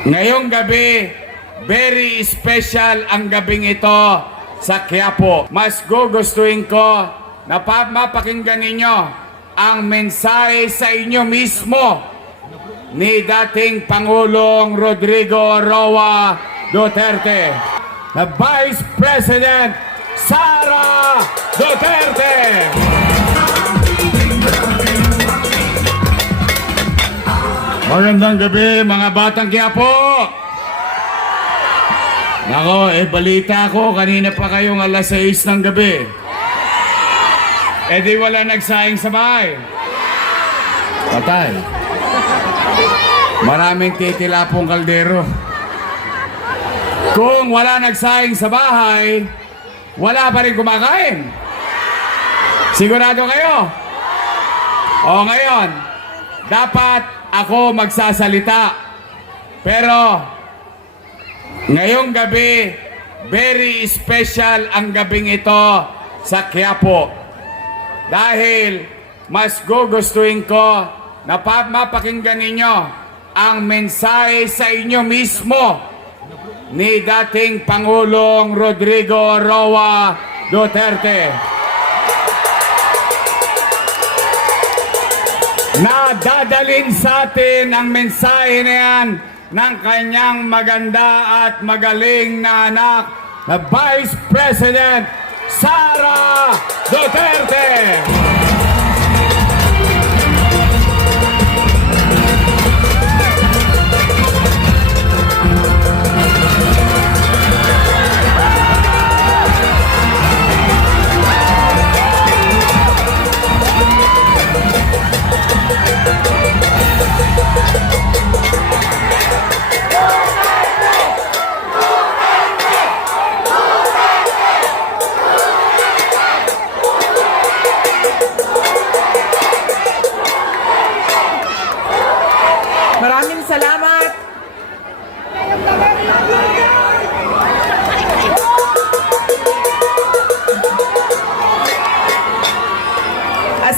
Ngayong gabi, very special ang gabing ito sa Quiapo. Mas gugustuhin ko na pa mapakinggan ninyo ang mensahe sa inyo mismo ni dating Pangulong Rodrigo Roa Duterte, na Vice President Sara Duterte. Magandang gabi mga batang Quiapo! Nako, eh balita ko, kanina pa kayong alas 6 ng gabi. Eh di wala nagsaing sa bahay. Patay. Maraming titilapong kaldero. Kung wala nagsaing sa bahay, wala pa rin kumakain. Sigurado kayo? O ngayon, dapat ako magsasalita. Pero, ngayong gabi, very special ang gabing ito sa Quiapo. Dahil mas gugustuhin ko na pa mapakinggan ninyo ang mensahe sa inyo mismo ni dating Pangulong Rodrigo Roa Duterte. Na dadalin sa atin ang mensahe na yan ng kanyang maganda at magaling na anak na Vice President Sara Duterte.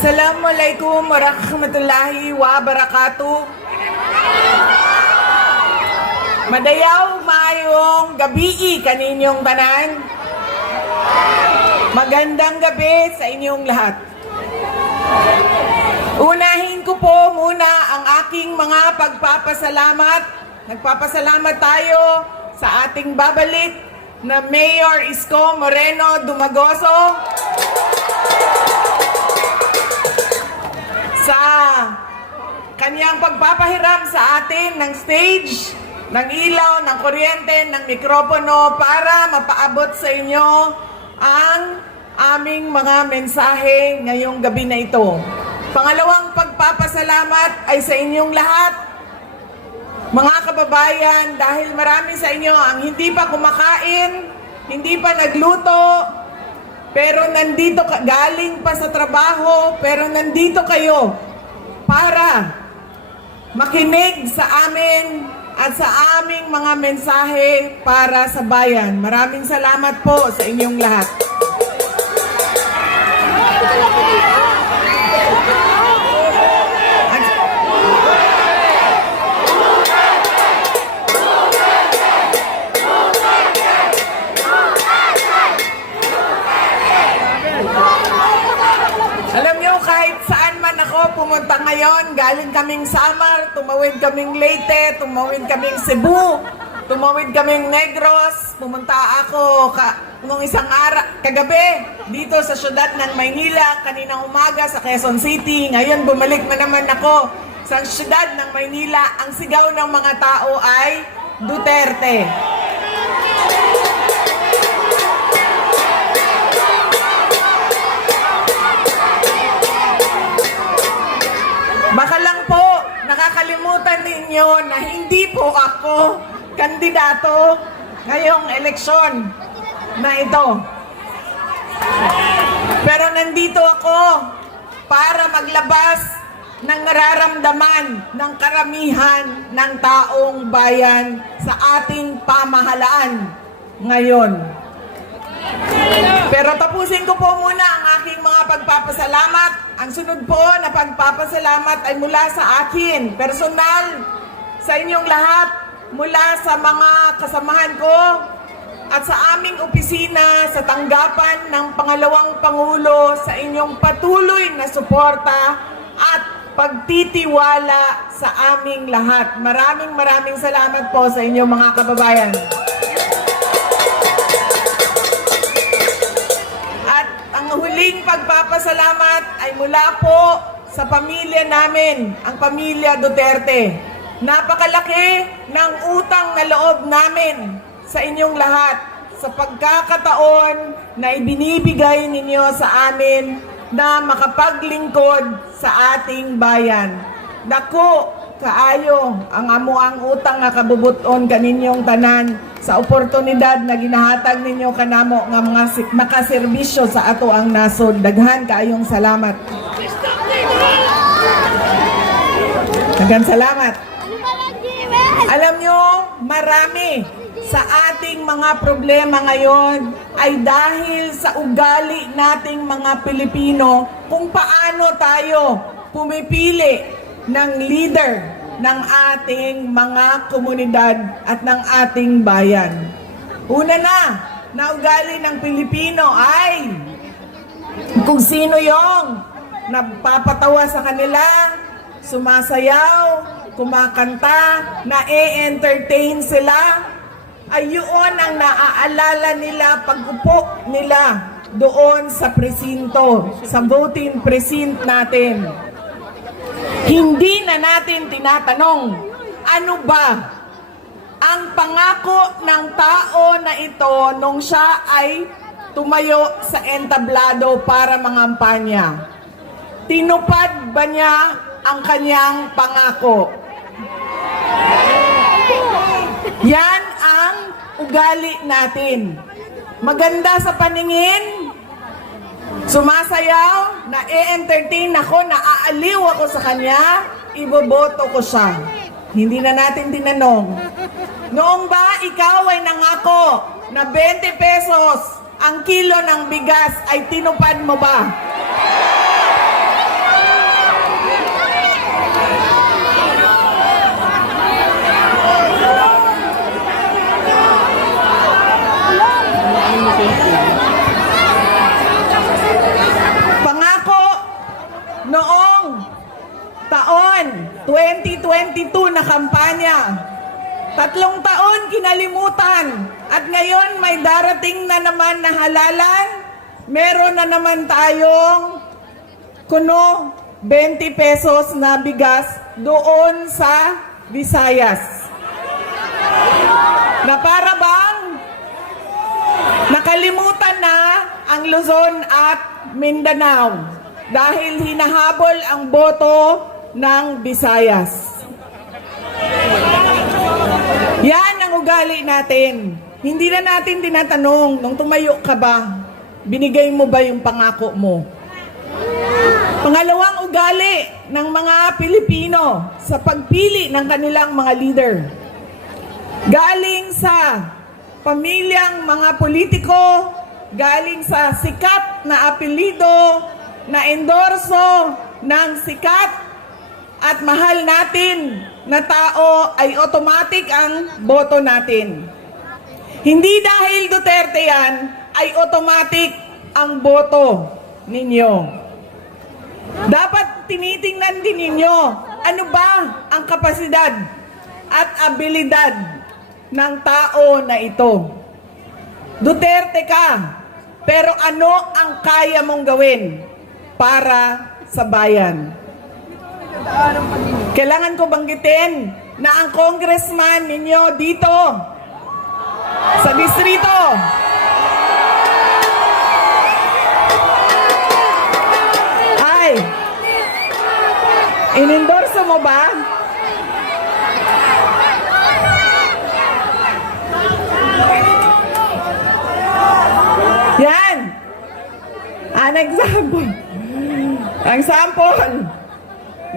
Assalamualaikum warahmatullahi wabarakatuh. Madayaw mayong gabi kaninyong tanan. Magandang gabi sa inyong lahat. Unahin ko po muna ang aking mga pagpapasalamat. Nagpapasalamat tayo sa ating babalik na Mayor Isko Moreno Dumagoso kanyang pagpapahiram sa atin ng stage, ng ilaw, ng kuryente, ng mikropono para mapaabot sa inyo ang aming mga mensahe ngayong gabi na ito. Pangalawang pagpapasalamat ay sa inyong lahat, mga kababayan, dahil marami sa inyo ang hindi pa kumakain, hindi pa nagluto, pero nandito galing pa sa trabaho, pero nandito kayo para makinig sa amin at sa aming mga mensahe para sa bayan. Maraming salamat po sa inyong lahat. Pumunta ngayon, galing kaming Samar, tumawid kaming Leyte, tumawid kaming Cebu, tumawid kaming Negros, pumunta ako ka, nung isang ara, kagabi dito sa syudad ng Maynila, kaninang umaga sa Quezon City. Ngayon, bumalik na naman ako sa syudad ng Maynila. Ang sigaw ng mga tao ay Duterte. Nakakalimutan ninyo na hindi po ako kandidato ngayong eleksyon na ito. Pero nandito ako para maglabas ng nararamdaman ng karamihan ng taong bayan sa ating pamahalaan ngayon. Pero tapusin ko po muna ang aking mga pagpapasalamat. Ang sunod po na pagpapasalamat ay mula sa akin, personal, sa inyong lahat, mula sa mga kasamahan ko at sa aming opisina sa tanggapan ng pangalawang Pangulo sa inyong patuloy na suporta at pagtitiwala sa aming lahat. Maraming maraming salamat po sa inyong mga kababayan. At ang huling pagpapasalamat ay mula po sa pamilya namin, ang pamilya Duterte. Napakalaki ng utang na loob namin sa inyong lahat sa pagkakataon na ibinibigay ninyo sa amin na makapaglingkod sa ating bayan. Dako, kaayo, ang amuang utang nga kabubuton kaninyong tanan sa oportunidad na ginahatag ninyo kanamo nga mga makaserbisyo sa ato ang nasod. Daghan kaayong salamat. Daghan salamat. Alam nyo, marami sa ating mga problema ngayon ay dahil sa ugali nating mga Pilipino kung paano tayo pumipili ng leader ng ating mga komunidad at ng ating bayan. Una na, na ugali ng Pilipino ay kung sino yung nagpapatawa sa kanila, sumasayaw, kumakanta, na-entertain sila, ay yun ang naaalala nila pag-upo nila doon sa presinto, sa voting precinct natin. Hindi na natin tinatanong, ano ba ang pangako ng tao na ito nung siya ay tumayo sa entablado para mangampanya. Tinupad ba niya ang kanyang pangako? Yan ang ugali natin. Maganda sa paningin, sumasayaw, na-entertain ako, naaaliw ako sa kanya, iboboto ko siya. Hindi na natin tinanong. Noong ba ikaw ay nangako na 20 pesos ang kilo ng bigas ay tinupad mo ba? Pangako noong taon 2022 na kampanya. Tatlong taon kinalimutan at ngayon may darating na naman na halalan. Meron na naman tayong kuno 20 pesos na bigas doon sa Visayas. Na para bang Nakalimutan na ang Luzon at Mindanao dahil hinahabol ang boto ng Visayas. Yan ang ugali natin. Hindi na natin tinatanong, nung tumayo ka ba, binigay mo ba yung pangako mo? Pangalawang ugali ng mga Pilipino sa pagpili ng kanilang mga leader. Galing sa pamilyang mga politiko, galing sa sikat na apelido, na endorso ng sikat at mahal natin na tao ay automatic ang boto natin. Hindi dahil Duterte yan, ay automatic ang boto ninyo. Dapat tinitingnan din ninyo ano ba ang kapasidad at abilidad ng tao na ito. Duterte ka, pero ano ang kaya mong gawin para sa bayan? Kailangan ko banggitin na ang congressman ninyo dito sa distrito ay inendorso mo ba? Yan. An example. Ang sample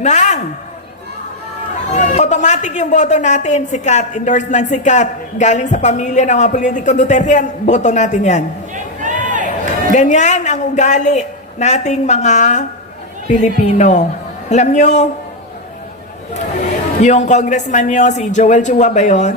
ng automatic yung boto natin, sikat, endorsed ng sikat, galing sa pamilya ng mga politiko Duterte yan, boto natin yan. Ganyan ang ugali nating mga Pilipino. Alam nyo, Yung congressman nyo, si Joel Chua ba yun?